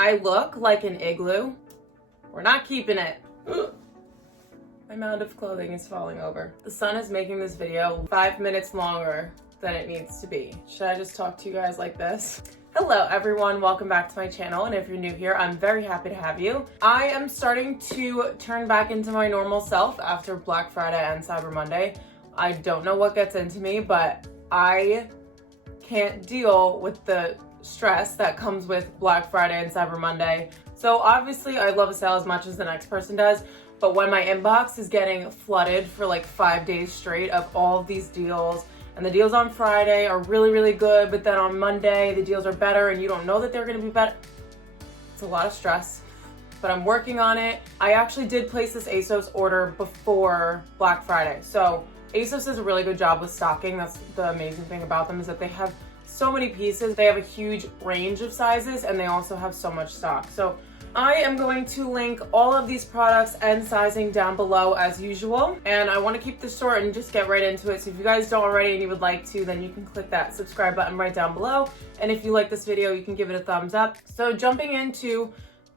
I look like an igloo. We're not keeping it. My mound of clothing is falling over. The sun is making this video 5 minutes longer than it needs to be. Should I just talk to you guys like this? Hello everyone, welcome back to my channel, and if you're new here, I'm very happy to have you. I am starting to turn back into my normal self after Black Friday and Cyber Monday. I don't know what gets into me, but I can't deal with the stress that comes with Black Friday and Cyber Monday. So obviously I love a sale as much as the next person does, but when my inbox is getting flooded for like 5 days straight of all of these deals, and the deals on Friday are really, really good, but then on Monday the deals are better and you don't know that they're gonna be better. It's a lot of stress, but I'm working on it. I actually did place this Asos order before Black Friday. So Asos does a really good job with stocking. That's the amazing thing about them, is that they have so many pieces. They have a huge range of sizes and they also have so much stock. So I am going to link all of these products and sizing down below as usual. And I want to keep this short and just get right into it. So if you guys don't already and you would like to, then you can click that subscribe button right down below. And if you like this video, you can give it a thumbs up. So jumping into,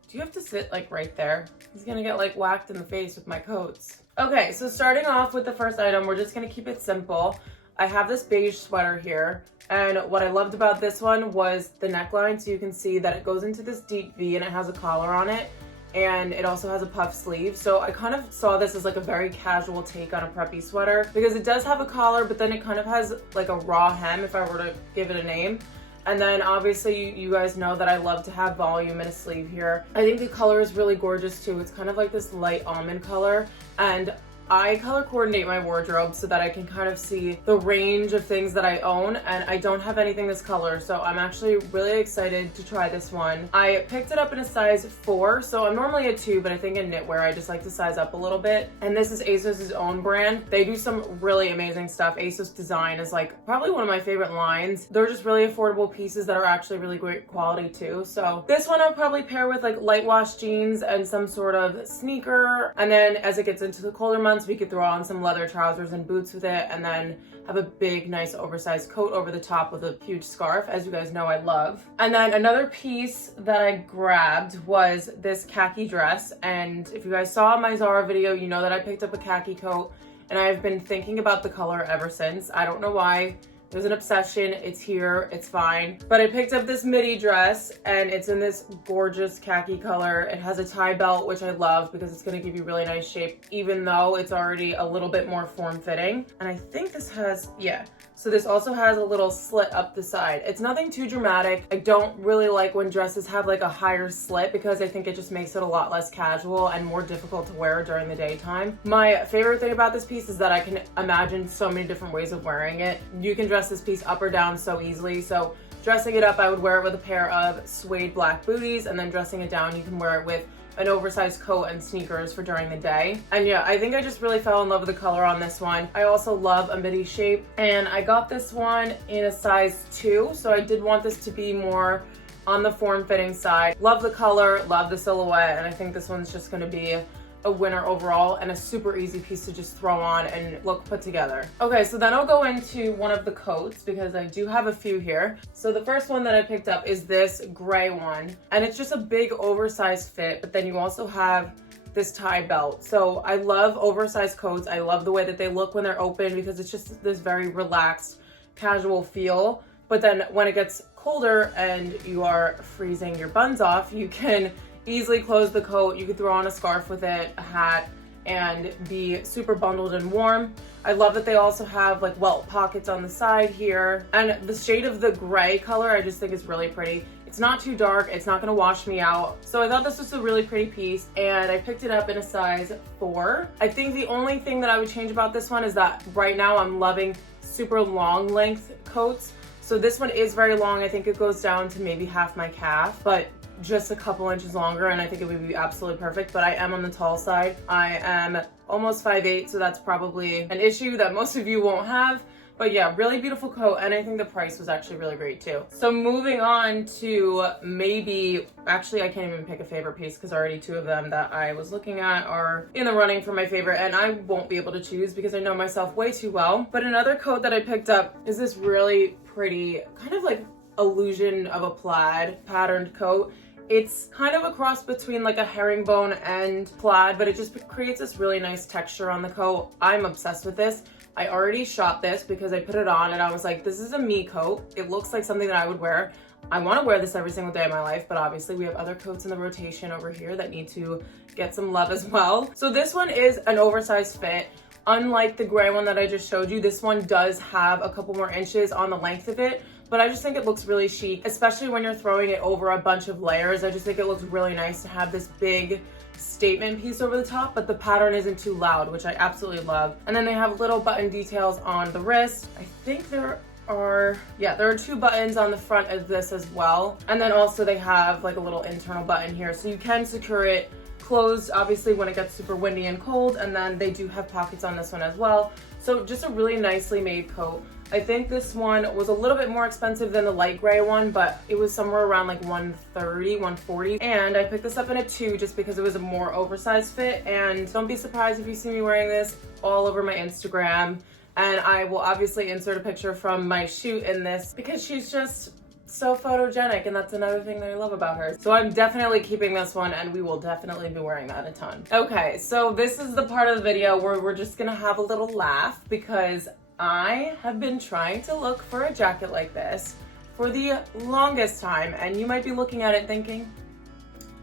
do you have to sit like right there? He's gonna get like whacked in the face with my coats. Okay, so starting off with the first item, we're just gonna keep it simple. I have this beige sweater here, and what I loved about this one was the neckline. So you can see that it goes into this deep V and it has a collar on it, and it also has a puff sleeve. So I kind of saw this as like a very casual take on a preppy sweater, because it does have a collar, but then it kind of has like a raw hem, if I were to give it a name. And then obviously you guys know that I love to have volume in a sleeve here. I think the color is really gorgeous too. It's kind of like this light almond color, and I color coordinate my wardrobe so that I can kind of see the range of things that I own, and I don't have anything this color, so I'm actually really excited to try this one. I picked it up in a size 4, so I'm normally a 2, but I think in knitwear I just like to size up a little bit. And this is Asos's own brand. They do some really amazing stuff. Asos Design is like probably one of my favorite lines. They're just really affordable pieces that are actually really great quality too. So this one I'll probably pair with like light wash jeans and some sort of sneaker, and then as it gets into the colder months, we could throw on some leather trousers and boots with it, and then have a big nice oversized coat over the top with a huge scarf, as you guys know I love. And then another piece that I grabbed was this khaki dress, and if you guys saw my Zara video, you know that I picked up a khaki coat, and I've been thinking about the color ever since. I don't know why. It was an obsession. It's here, it's fine. But I picked up this midi dress, and it's in this gorgeous khaki color. It has a tie belt, which I love because it's gonna give you really nice shape, even though it's already a little bit more form-fitting. And I think this has, yeah. So this also has a little slit up the side. It's nothing too dramatic. I don't really like when dresses have like a higher slit, because I think it just makes it a lot less casual and more difficult to wear during the daytime. My favorite thing about this piece is that I can imagine so many different ways of wearing it. You can dress this piece up or down so easily. So dressing it up, I would wear it with a pair of suede black booties, and then dressing it down, you can wear it with an oversized coat and sneakers for during the day. And yeah, I think I just really fell in love with the color on this one. I also love a midi shape, and I got this one in a size 2, so I did want this to be more on the form-fitting side. Love the color, love the silhouette, and I think this one's just gonna be a winner overall, and a super easy piece to just throw on and look put together. Okay, so then I'll go into one of the coats, because I do have a few here. So the first one that I picked up is this gray one, and it's just a big oversized fit, but then you also have this tie belt. So I love oversized coats. I love the way that they look when they're open, because it's just this very relaxed, casual feel. But then when it gets colder and you are freezing your buns off, you can easily close the coat. You could throw on a scarf with it, a hat, and be super bundled and warm. I love that they also have like welt pockets on the side here. And the shade of the gray color I just think is really pretty. It's not too dark, it's not gonna wash me out. So I thought this was a really pretty piece, and I picked it up in a size 4. I think the only thing that I would change about this one is that right now I'm loving super long length coats. So this one is very long. I think it goes down to maybe half my calf, but just a couple inches longer, and I think it would be absolutely perfect. But I am on the tall side. I am almost 5'8", so that's probably an issue that most of you won't have. But yeah, really beautiful coat, and I think the price was actually really great too. So moving on to maybe, actually I can't even pick a favorite piece because already 2 of them that I was looking at are in the running for my favorite, and I won't be able to choose because I know myself way too well. But another coat that I picked up is this really pretty, kind of like illusion of a plaid patterned coat. It's kind of a cross between like a herringbone and plaid, but it just creates this really nice texture on the coat. I'm obsessed with this. I already shot this because I put it on and I was like, this is a me coat. It looks like something that I would wear. I want to wear this every single day of my life, but obviously we have other coats in the rotation over here that need to get some love as well. So this one is an oversized fit. Unlike the gray one that I just showed you, this one does have a couple more inches on the length of it, but I just think it looks really chic, especially when you're throwing it over a bunch of layers. I just think it looks really nice to have this big statement piece over the top, but the pattern isn't too loud, which I absolutely love. And then they have little button details on the wrist. I think there are 2 buttons on the front of this as well. And then also they have like a little internal button here, so you can secure it closed, obviously, when it gets super windy and cold. And then they do have pockets on this one as well. So just a really nicely made coat. I think this one was a little bit more expensive than the light gray one, but it was somewhere around like $130, $140. And I picked this up in a 2 just because it was a more oversized fit. And don't be surprised if you see me wearing this all over my Instagram. And I will obviously insert a picture from my shoot in this because she's just so photogenic, and that's another thing that I love about her. So I'm definitely keeping this one, and we will definitely be wearing that a ton. Okay, so this is the part of the video where we're just gonna have a little laugh because I have been trying to look for a jacket like this for the longest time, and you might be looking at it thinking,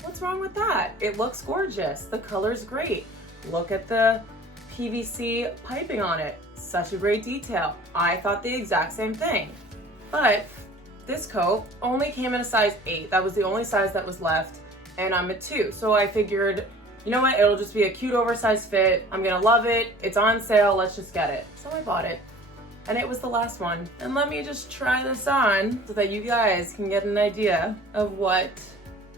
what's wrong with that? It looks gorgeous. The color's great. Look at the PVC piping on it. Such a great detail. I thought the exact same thing. But this coat only came in a size 8. That was the only size that was left, and I'm a 2. So I figured, you know what? It'll just be a cute oversized fit. I'm gonna love it. It's on sale. Let's just get it. So I bought it, and it was the last one. And let me just try this on so that you guys can get an idea of what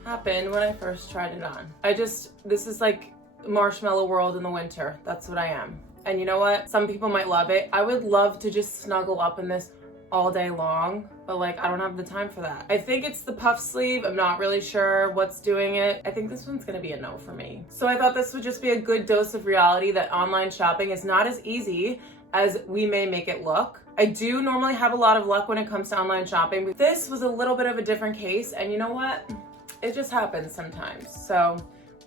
happened when I first tried it on. This is like marshmallow world in the winter. That's what I am. And you know what? Some people might love it. I would love to just snuggle up in this all day long, but like I don't have the time for that. I think it's the puff sleeve. I'm not really sure what's doing it. I think this one's gonna be a no for me. So I thought this would just be a good dose of reality that online shopping is not as easy as we may make it look. I do normally have a lot of luck when it comes to online shopping, but this was a little bit of a different case, and you know what? It just happens sometimes. So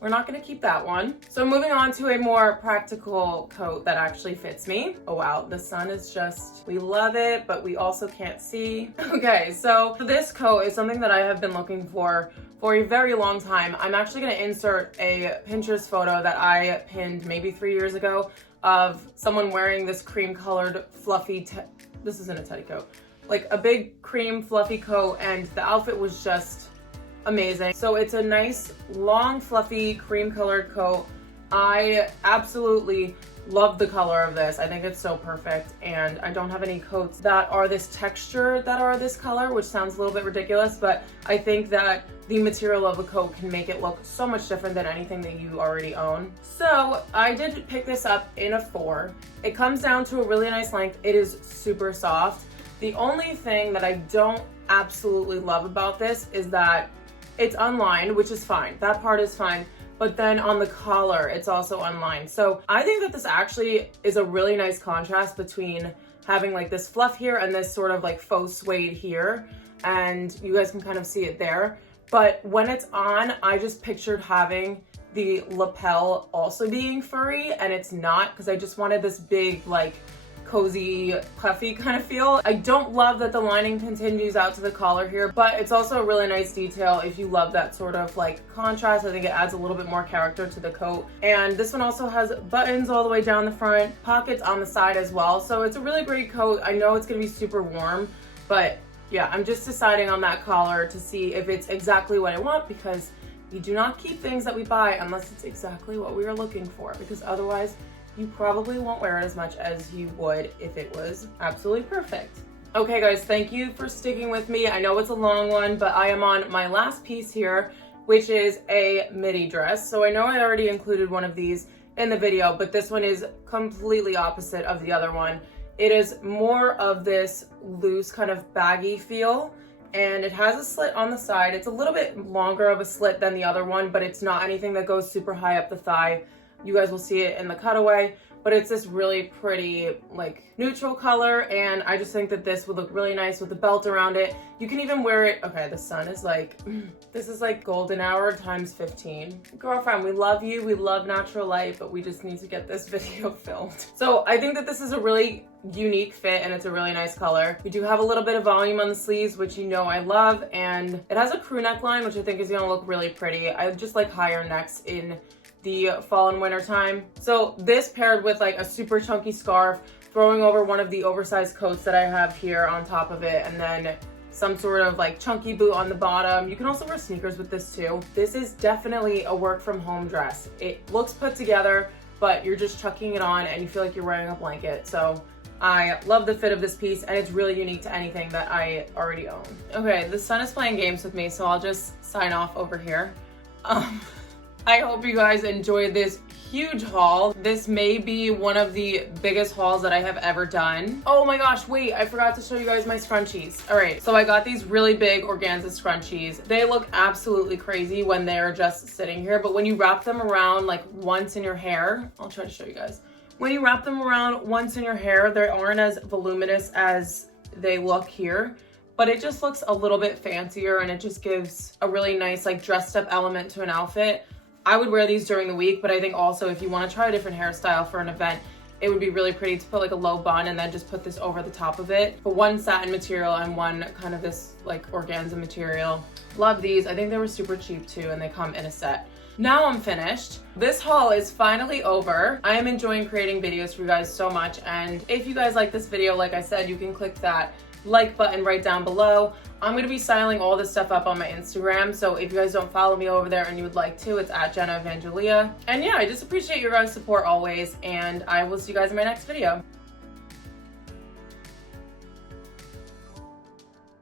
we're not gonna keep that one. So moving on to a more practical coat that actually fits me. Oh wow, the sun is just, we love it, but we also can't see. Okay, so this coat is something that I have been looking for a very long time. I'm actually gonna insert a Pinterest photo that I pinned maybe 3 years ago of someone wearing this cream colored fluffy, this isn't a teddy coat, like a big cream fluffy coat, and the outfit was just amazing. So it's a nice, long, fluffy, cream colored coat. I absolutely love the color of this. I think it's so perfect, and I don't have any coats that are this texture that are this color, which sounds a little bit ridiculous, but I think that the material of a coat can make it look so much different than anything that you already own. So I did pick this up in a 4. It comes down to a really nice length. It is super soft. The only thing that I don't absolutely love about this is that it's unlined, which is fine. That part is fine. But then on the collar, it's also unlined. So I think that this actually is a really nice contrast between having like this fluff here and this sort of like faux suede here. And you guys can kind of see it there. But when it's on, I just pictured having the lapel also being furry, and it's not, because I just wanted this big like cozy, puffy kind of feel. I don't love that the lining continues out to the collar here, but it's also a really nice detail if you love that sort of like contrast. I think it adds a little bit more character to the coat. And this one also has buttons all the way down the front, pockets on the side as well. So it's a really great coat. I know it's gonna be super warm, but yeah, I'm just deciding on that collar to see if it's exactly what I want, because we do not keep things that we buy unless it's exactly what we are looking for, because otherwise you probably won't wear it as much as you would if it was absolutely perfect. Okay guys, thank you for sticking with me. I know it's a long one, but I am on my last piece here, which is a midi dress. So I know I already included one of these in the video, but this one is completely opposite of the other one. It is more of this loose kind of baggy feel, and it has a slit on the side. It's a little bit longer of a slit than the other one, but it's not anything that goes super high up the thigh. You guys will see it in the cutaway, but it's this really pretty like neutral color, and I just think that this would look really nice with the belt around it. You can even wear it, okay, the sun is like, this is like golden hour times 15. Girlfriend, we love you, we love natural light, but we just need to get this video filmed. So I think that this is a really unique fit and it's a really nice color. We do have a little bit of volume on the sleeves, which you know I love, and it has a crew neckline, which I think is gonna look really pretty. I just like higher necks in the fall and winter time. So this paired with like a super chunky scarf, throwing over one of the oversized coats that I have here on top of it, and then some sort of like chunky boot on the bottom. You can also wear sneakers with this too. This is definitely a work from home dress. It looks put together, but you're just chucking it on and you feel like you're wearing a blanket. So I love the fit of this piece, and it's really unique to anything that I already own. Okay, the sun is playing games with me, so I'll just sign off over here. I hope you guys enjoyed this huge haul. This may be one of the biggest hauls that I have ever done. Oh my gosh, wait, I forgot to show you guys my scrunchies. All right, so I got these really big organza scrunchies. They look absolutely crazy when they're just sitting here, but when you wrap them around like once in your hair, I'll try to show you guys. When you wrap them around once in your hair, they aren't as voluminous as they look here, but it just looks a little bit fancier, and it just gives a really nice like dressed up element to an outfit. I would wear these during the week, but I think also if you want to try a different hairstyle for an event, it would be really pretty to put like a low bun and then just put this over the top of it. But one satin material and one kind of this like organza material. Love these. I think they were super cheap too, and they come in a set. Now I'm finished. This haul is finally over. I am enjoying creating videos for you guys so much, and if you guys like this video, like I said, you can click that like button right down below. I'm going to be styling all this stuff up on my Instagram, so if you guys don't follow me over there and you would like to, it's at Jenna Evangelia. And yeah, I just appreciate your guys' support always, and I will see you guys in my next video.